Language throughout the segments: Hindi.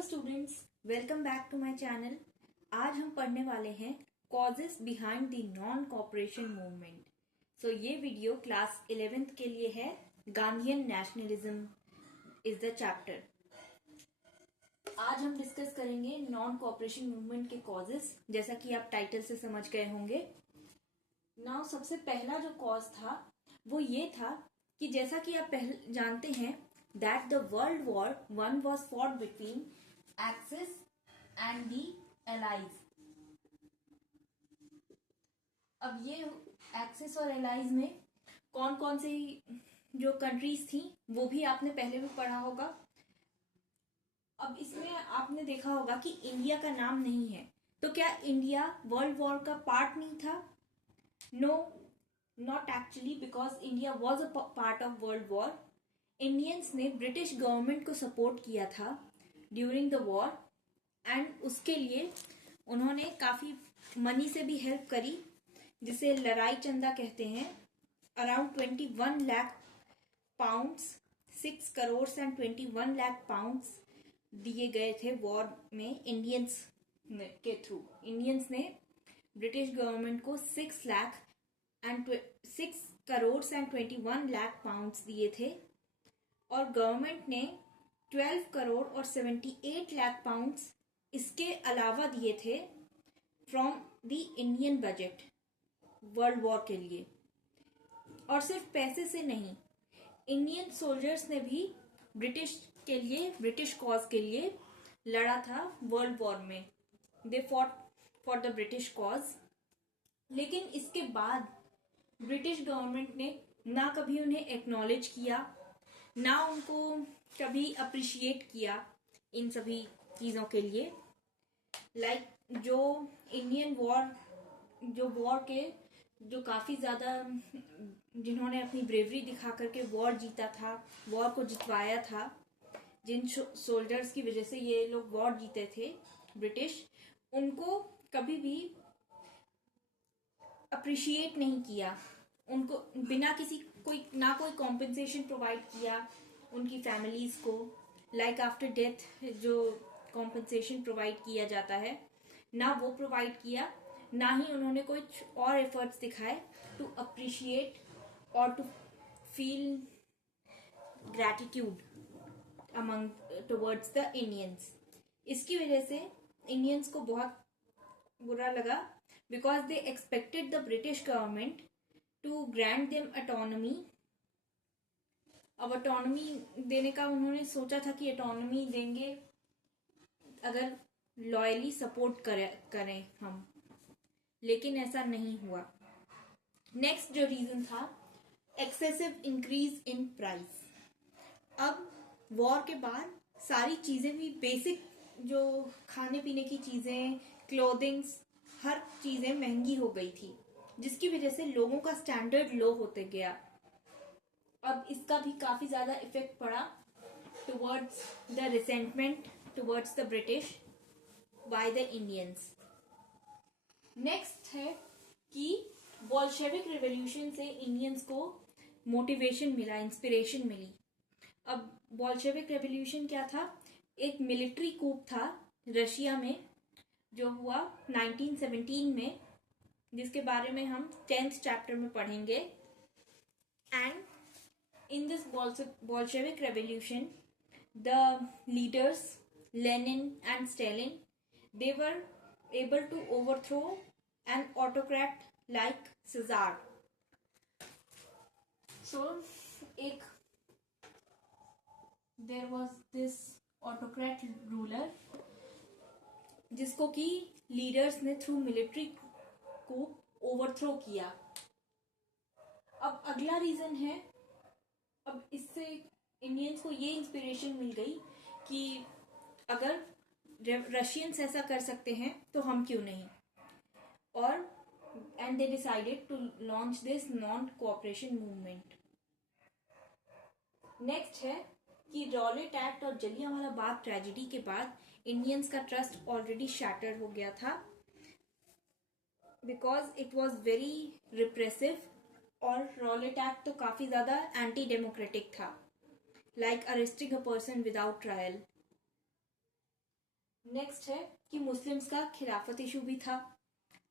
Hello students, welcome back to my channel. आज हम पढ़ने वाले हैं causes behind the non cooperation movement. So ये वीडियो क्लास 11th के लिए है। Gandhian nationalism is the chapter. आज हम डिस्कस करेंगे नॉन कॉपरेशन मूवमेंट के कॉजेस, जैसा कि आप टाइटल से समझ गए होंगे। नाउ सबसे पहला जो कॉज था वो ये था कि जैसा कि आप पहले जानते हैं that the World War I was fought between Axis and the Allies। अब ये एक्सिस और एलाइज में कौन कौन सी जो कंट्रीज थी वो भी आपने पहले भी पढ़ा होगा। अब इसमें आपने देखा होगा कि इंडिया का नाम नहीं है, तो क्या इंडिया वर्ल्ड वॉर का पार्ट नहीं था? No, not actually, because India was a part of world war. Indians ने ब्रिटिश गवर्नमेंट को सपोर्ट किया था ड्यूरिंग द वॉर, एंड उसके लिए उन्होंने काफी मनी से भी हेल्प करी, जिसे लड़ाई चंदा कहते हैं। Around 21 lakh pounds, 6 crore and 21 lakh pounds दिए गए थे वॉर में इंडियंस के थ्रू। इंडियंस ने ब्रिटिश गवर्नमेंट को 6 करोड़ एंड 21 लाख पाउंड्स दिए थे, और गवर्नमेंट ने 12 करोड़ और 78 लाख पाउंड्स इसके अलावा दिए थे from the Indian budget world war के लिए। और सिर्फ पैसे से नहीं, इंडियन सोल्जर्स ने भी ब्रिटिश के लिए, ब्रिटिश कॉज के लिए लड़ा था वर्ल्ड वॉर में। They fought for the British cause. लेकिन इसके बाद ब्रिटिश गवर्नमेंट ने ना कभी उन्हें एक्नॉलेज किया, ना उनको कभी अप्रिशिएट किया इन सभी चीजों के लिए। लाइक जो इंडियन वॉर, जो वॉर के जो काफी ज्यादा जिन्होंने अपनी ब्रेवरी दिखा करके वॉर जीता था, वॉर को जितवाया था, जिन सोल्जर्स की वजह से ये लोग वॉर जीते थे ब्रिटिश, उनको कभी भी अप्रिशिएट नहीं किया। उनको बिना किसी कोई कॉम्पेंसेशन प्रोवाइड किया उनकी फैमिलीज को। लाइक आफ्टर डेथ जो कॉम्पेंसेशन प्रोवाइड किया जाता है, ना वो प्रोवाइड किया, ना ही उन्होंने कुछ और एफर्ट्स दिखाए टू अप्रिशिएट और to feel gratitude among towards the Indians. इसकी वजह से इंडियंस को बहुत बुरा लगा, because they expected the British government to grant them autonomy. अब ऑटोनॉमी देने का उन्होंने सोचा था कि ऑटोनॉमी देंगे अगर लॉयली सपोर्ट करें हम, लेकिन ऐसा नहीं हुआ। नेक्स्ट जो रीजन था, एक्सेसिव इंक्रीज इन प्राइस। अब वॉर के बाद सारी चीजें भी, बेसिक जो खाने पीने की चीजें, क्लोथिंग्स, हर चीजें महंगी हो गई थी, जिसकी वजह से लोगों का स्टैंडर्ड लो होते गया। अब इसका भी काफी ज्यादा इफेक्ट पड़ा towards the resentment towards the British by the Indians. Next है कि बोल्शेविक रिवॉल्यूशन से इंडियंस को मोटिवेशन मिला, इंस्पिरेशन मिली। अब बोल्शेविक रिवॉल्यूशन क्या था? एक मिलिट्री कूप था रशिया में जो हुआ 1917 में, जिसके बारे में हम 10th चैप्टर में पढ़ेंगे। And in this Bolshevik revolution the leaders Lenin and Stalin, they were able to overthrow an autocrat like Czar. So एक there was this autocrat ruler जिसको कि लीडर्स ने थ्रू मिलिट्री को ओवरथ्रो किया। अब अगला रीजन है, अब इससे इंडियंस को ये इंस्पिरेशन मिल गई कि अगर रशियंस ऐसा कर सकते हैं तो हम क्यों नहीं, और and they decided to launch this non cooperation movement. Next है कि रॉलेट एक्ट और जलियांवाला बाग ट्रेजेडी के बाद इंडियंस का ट्रस्ट ऑलरेडी शैटर हो गया था, because it was very repressive, और रॉलेट एक्ट तो काफी ज्यादा एंटी डेमोक्रेटिक था, like arresting a person without trial. Next है कि मुस्लिम्स का खिलाफत इशू भी था।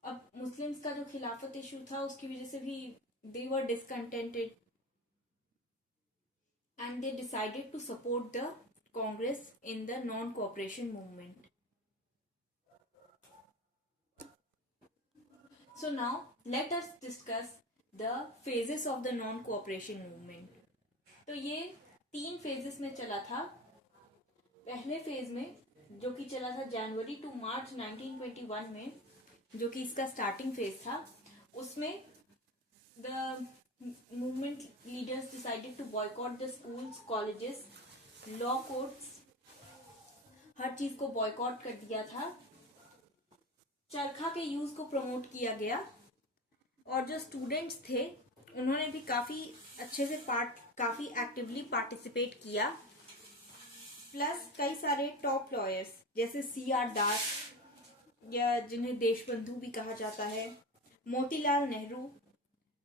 अब मुस्लिम्स का जो खिलाफत इशू था उसकी वजह से भी दे वर discontented and they decided to support the Congress in the non-cooperation movement. So now let us discuss the phases of the non-cooperation movement. तो ये 3 phases में चला था। पहले फेज में जो कि चला था जनवरी टू मार्च 1921 में, जो कि इसका स्टार्टिंग फेज था, उसमें the movement leaders decided to boycott the schools, colleges, law courts, हर चीज को बॉयकॉट कर दिया था। चरखा के यूज को प्रमोट किया गया और जो स्टूडेंट्स थे उन्होंने भी काफी अच्छे से काफी एक्टिवली पार्टिसिपेट किया। प्लस कई सारे टॉप लॉयर्स जैसे C.R. दास या जिन्हें देशबंधु भी कहा जाता है, मोतीलाल नेहरू,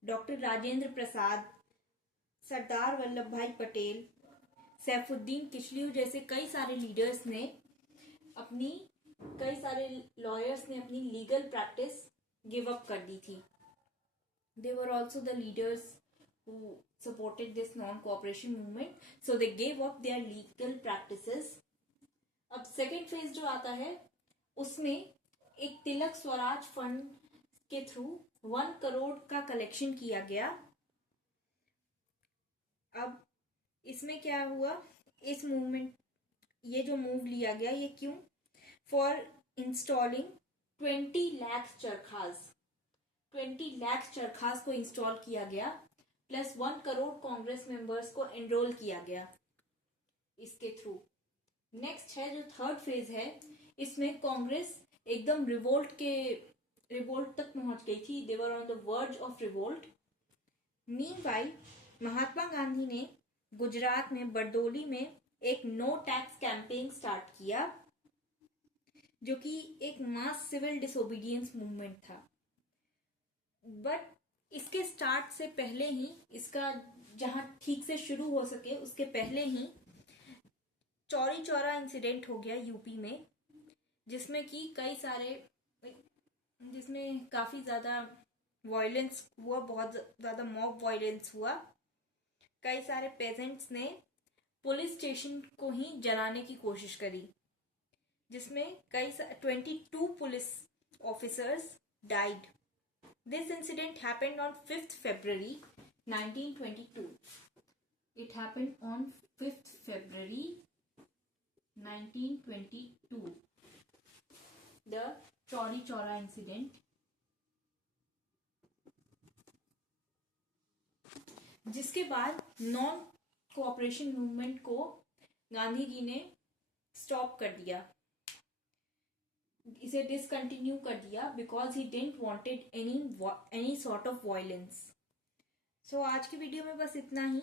डॉक्टर राजेंद्र प्रसाद, सरदार वल्लभ भाई पटेल, सैफुद्दीन किचलू जैसे कई सारे लीडर्स ने कई सारे लॉयर्स ने अपनी लीगल प्रैक्टिस गिव अप कर दी थी। They were also the leaders who supported this non cooperation movement, so they gave up their legal practices. अब सेकेंड फेज जो आता है उसमें एक तिलक स्वराज फंड के थ्रू 1 करोड़ का कलेक्शन किया गया। अब इसमें क्या हुआ, इस मूवमेंट ये जो मूव लिया गया ये क्यों, फॉर इंस्टॉलिंग 20 लाख चरखास 20 लाख चरखास को इंस्टॉल किया गया, प्लस 1 करोड़ कांग्रेस मेंबर्स को एनरोल किया गया इसके थ्रू। नेक्स्ट है जो थर्ड फेज है, इसमें कांग्रेस एकदम रिवोल्ट तक पहुंच गई थी। They were on the verge of revolt. Meanwhile Mahatma Gandhi ने गुजरात में बरदोली में एक नो टैक्स कैंपेन स्टार्ट किया, जो कि एक मास सिविल डिसोबीडियंस मूवमेंट था। बट इसके स्टार्ट से पहले ही, इसका जहां ठीक से शुरू हो सके उसके पहले ही चौरी चौरा इंसिडेंट हो गया यूपी में, जिसमें काफी ज्यादा वायलेंस हुआ, बहुत ज्यादा मॉब वायलेंस हुआ। कई सारे पेजेंट्स ने पुलिस स्टेशन को ही जलाने की कोशिश करी, जिसमें 22 police officers died. This incident happened on 5th February 1922. It happened on 5th February 1922. The Chauri Chaura incident, जिसके बाद नॉन कोऑपरेशन मूवमेंट को गांधी जी ने स्टॉप कर दिया, इसे डिसकंटिन्यू कर दिया, because he didn't wanted any sort of violence. So आज की वीडियो में बस इतना ही।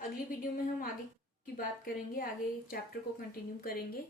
अगली वीडियो में हम आगे की बात करेंगे, आगे चैप्टर को कंटिन्यू करेंगे।